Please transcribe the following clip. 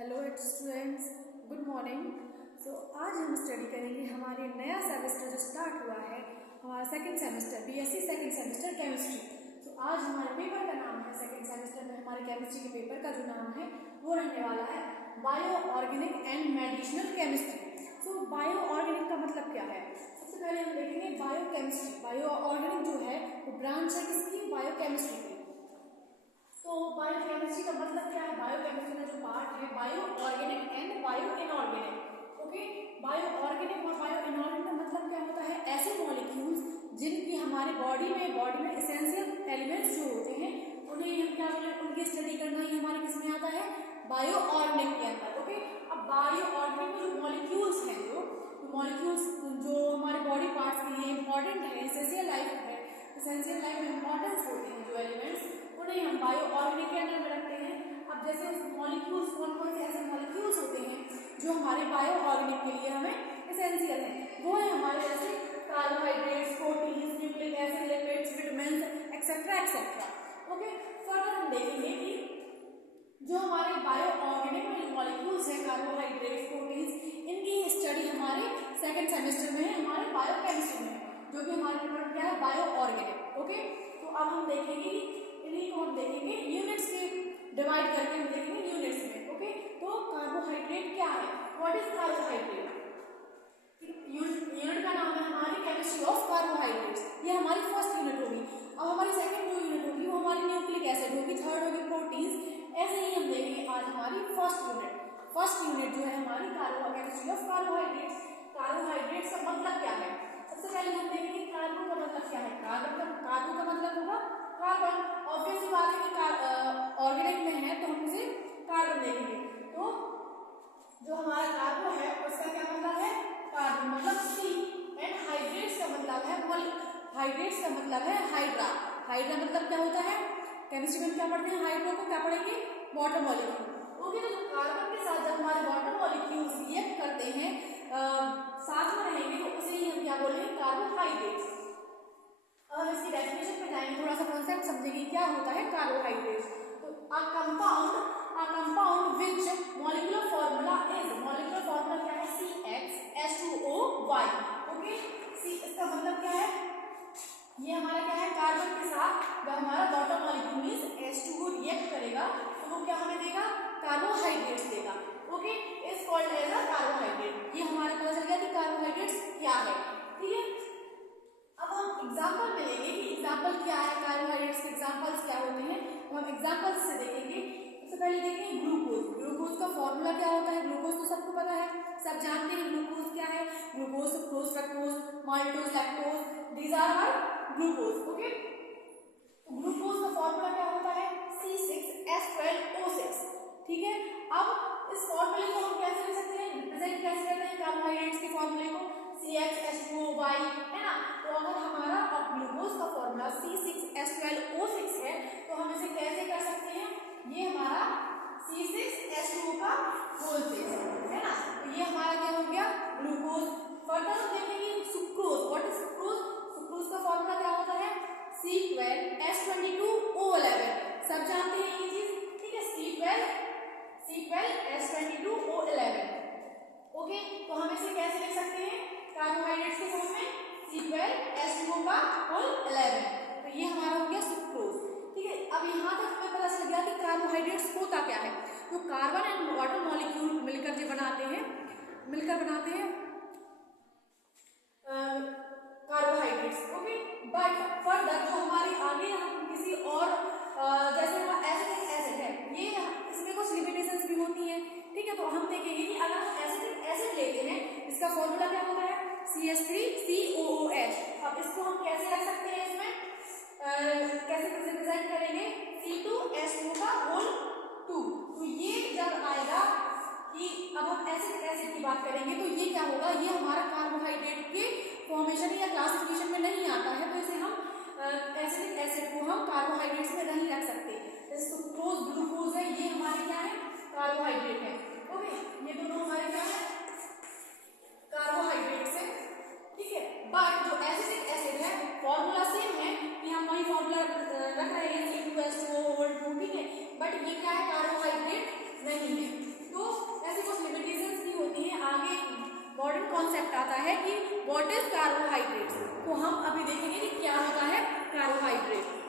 Hello students, good morning. आज हम study करेंगे हमारे नया सेमेस्टर जो स्टार्ट हुआ है, हमारा second semester BSc second semester chemistry. आज हमारे पेपर का नाम है, सेकंड सेमेस्टर में हमारे केमिस्ट्री के पेपर का जो नाम है वो रहने वाला है bio organic and medicinal chemistry. Bio organic का मतलब क्या है? सबसे पहले हम देखेंगे बायो केमिस्ट्री। बायो ऑर्गेनिक जो है वो ब्रांच है किसकी? बायो केमिस्ट्री की। तो बायो केमिस्ट्री का मतलब क्या है? बायो केमिस्ट्री का जो पार्ट है bio organic and bio inorganic. Okay, bio organic और बायो इनऑर्गेनिक का मतलब क्या होता है? ऐसे मॉलिक्यूल्स जिनकी हमारे बॉडी में एसेंशियल एलिमेंट्स जो होते हैं उन्हें हम क्या बोले, उनकी स्टडी करना ही हमारे किस में आता है? बायो ऑर्गेनिक के अंदर। ओके, अब बायो ऑर्गेनिक में जो मॉलिक्यूल्स हैं, जो हमारे बॉडी पार्ट्स के लिए इंपॉर्टेंट है, एसेंशियल लाइफ में इंपॉर्टेंस होते हैं जो एलिमेंट्स, उन्हें हम बायो ऑर्गेनिक के अंदर में रखते हैं। अब जैसे मॉलिक्यूल्स कौन कौन से ऐसे मॉलिक्यूल्स होते हैं जो हमारे बायो ऑर्गेनिक के लिए हमें एसेंशियल है, वो है हमारे जैसे carbohydrates, proteins, nucleic acid, lipids, vitamins etcetera etcetera. Okay, further हम देखेंगे कि जो हमारे बायो ऑर्गेनिक में मॉलिक्यूल्स हैं, कार्बोहाइड्रेट्स, प्रोटीन्स, इनकी स्टडी हमारे सेकेंड सेमेस्टर में है, हमारे बायो केमिस्ट्री में, जो कि हमारे पेपर क्या है? Bio organic. ओके, तो अब हम देखेंगे इन्हीं को हम देखेंगे यूनिट्स के डिवाइड करके हम देखेंगे यूनिट्स में। ओके, तो कार्बोहाइड्रेट क्या है? What is carbohydrate? यूनिट का नाम है हमारी केमिस्ट्री ऑफ कार्बोहाइड्रेट्स। ये हमारी फर्स्ट यूनिट होगी। अब हमारी सेकंड जो यूनिट होगी वो हमारी न्यूक्लिक एसिड होगी, थर्ड होगी प्रोटीन्स। ऐसे ही हम देखेंगे आज हमारी फर्स्ट यूनिट जो है हमारी केमिस्ट्री ऑफ कार्बोहाइड्रेट्स। कार्बोहाइड्रेट्स का मतलब क्या है? सबसे पहले हम देखेंगे कार्बन का मतलब क्या है। कार्बन का मतलब होगा कार्बन। ऑब्वियस बात है कि ऑर्गेनिक में है तो हम उसे कार्बन देखेंगे। तो जो हमारा कार्बन है उसका क्या मतलब है? कार्बन मतलब सी। एंड हाइड्रेट्स का मतलब है हाइड्रा। हाइड्रा मतलब क्या होता है? केमिस्ट्री में क्या पढ़ते हैं? हाइड्रो को क्या पढ़ेंगे? Water molecule. ओके, तो कार्बन के साथ जब हमारे वाटर मॉलिक्यूल्स रिएक्ट करते हैं, साथ में रहेंगे, तो उसे ही हम क्या बोलेंगे? कार्बोहाइड्रेट्स। अब इसकी डेफिनेशन पे जाएंगे, थोड़ा सा कॉन्सेप्ट समझेंगे क्या होता है कार्बोहाइड्रेट्स। तो a compound which molecular formula क्या है? CH2O2Y। ओके, सी इसका मतलब क्या है? ये हमारा क्या है? कार्बन के साथ जब हमारा water molecule means H2O react करेगा तो वो क्या हमें देगा? कार्बोहाइड्रेट्स देगा। Okay, is called as a carbohydrate. ये हमारे पता चल गया कि कार्बोहाइड्रेट्स क्या है। ठीक है, अब हम एग्जांपल में लेंगे कि एग्जांपल क्या है, कार्बोहाइड्रेट्स के एग्जांपल्स क्या होते हैं, तो हम एग्जांपल्स से देखेंगे। सबसे पहले देखेंगे ग्लूकोज का फॉर्मूला क्या होता है? ग्लूकोज तो सबको पता है, सब जानते हैं ग्लूकोज क्या है। Glucose, sucrose, fructose, maltose, lactose, these are our glucose. Okay, तो ग्लूकोज का फॉर्मूला क्या होता है? C6H12O6। ठीक है, अब इस फॉर्मूले को हम कैसे लिख सकते हैं? रिप्रेजेंट कैसे करते हैं कार्बोहाइड्रेट्स के फॉर्मूले को? CHH2O2Y है ना। तो अगर हमारा ग्लूकोज का फॉर्मूला C6H12O6 है तो हम इसे कैसे कर सकते हैं? ये हमारा C6H2O का होल 6 है ना, तो ये हमारा क्या हो गया? ग्लूकोज। फर्दर देखेंगे sucrose. What is sucrose? Sucrose का फॉर्मूला क्या होता है? C12H22O11। सब जानते हैं ये चीज। ठीक है, C12H22O11। ओके, तो हम इसे कैसे लिख सकते हैं कार्बोहाइड्रेट्स के फॉर्म में? C12H2O का होल 11। तो ये हमारा हो गया सुक्रोज। ठीक है, अब यहाँ तक हमें पता चल गया कि कार्बोहाइड्रेट्स होता क्या है। तो कार्बन एंड वाटर मॉलिक्यूल मिलकर बनाते हैं कार्बोहाइड्रेट्स। ओके, बट फर्दर जो हमारी आगे हम किसी और जैसे एसिटिक एसिड है, ये इसमें कुछ लिमिटेशंस भी होती हैं। ठीक है, तो हम देखेंगे कि अगर हम एसिटिक एसिड लेते हैं, इसका फॉर्मूला क्या होता है? CH3COOH। अब इसको हम कैसे रख सकते हैं? इसमें कैसे रिप्रेजेंट करेंगे? C2H2 का होल 2। तो ये जब आएगा कि अब हम एसिटिक एसिड की बात करेंगे तो ये क्या होगा? ये हमारा कार्बोहाइड्रेट के फॉर्मेशन या क्लासिफिकेशन में नहीं आता है, तो इसे हम एसिटिक एसिड को हम कार्बोहाइड्रेट्स में नहीं रख सकते। जैसे सुक्रोज, ग्लूकोज है, ये हमारे क्या है? कार्बोहाइड्रेट है। ओके, ये दोनों हमारे क्या है? कार्बोहाइड्रेट्स है। ठीक है, बट जो एसिटिक एसिड है फॉर्मूला सेम है कि हम वही फॉर्मूला रख रहे हैं C2H2O2। ठीक है, बट ये क्या है? कार्बोहाइड्रेट नहीं है। तो तो हम अभी देखेंगे कि क्या होता है कार्बोहाइड्रेट।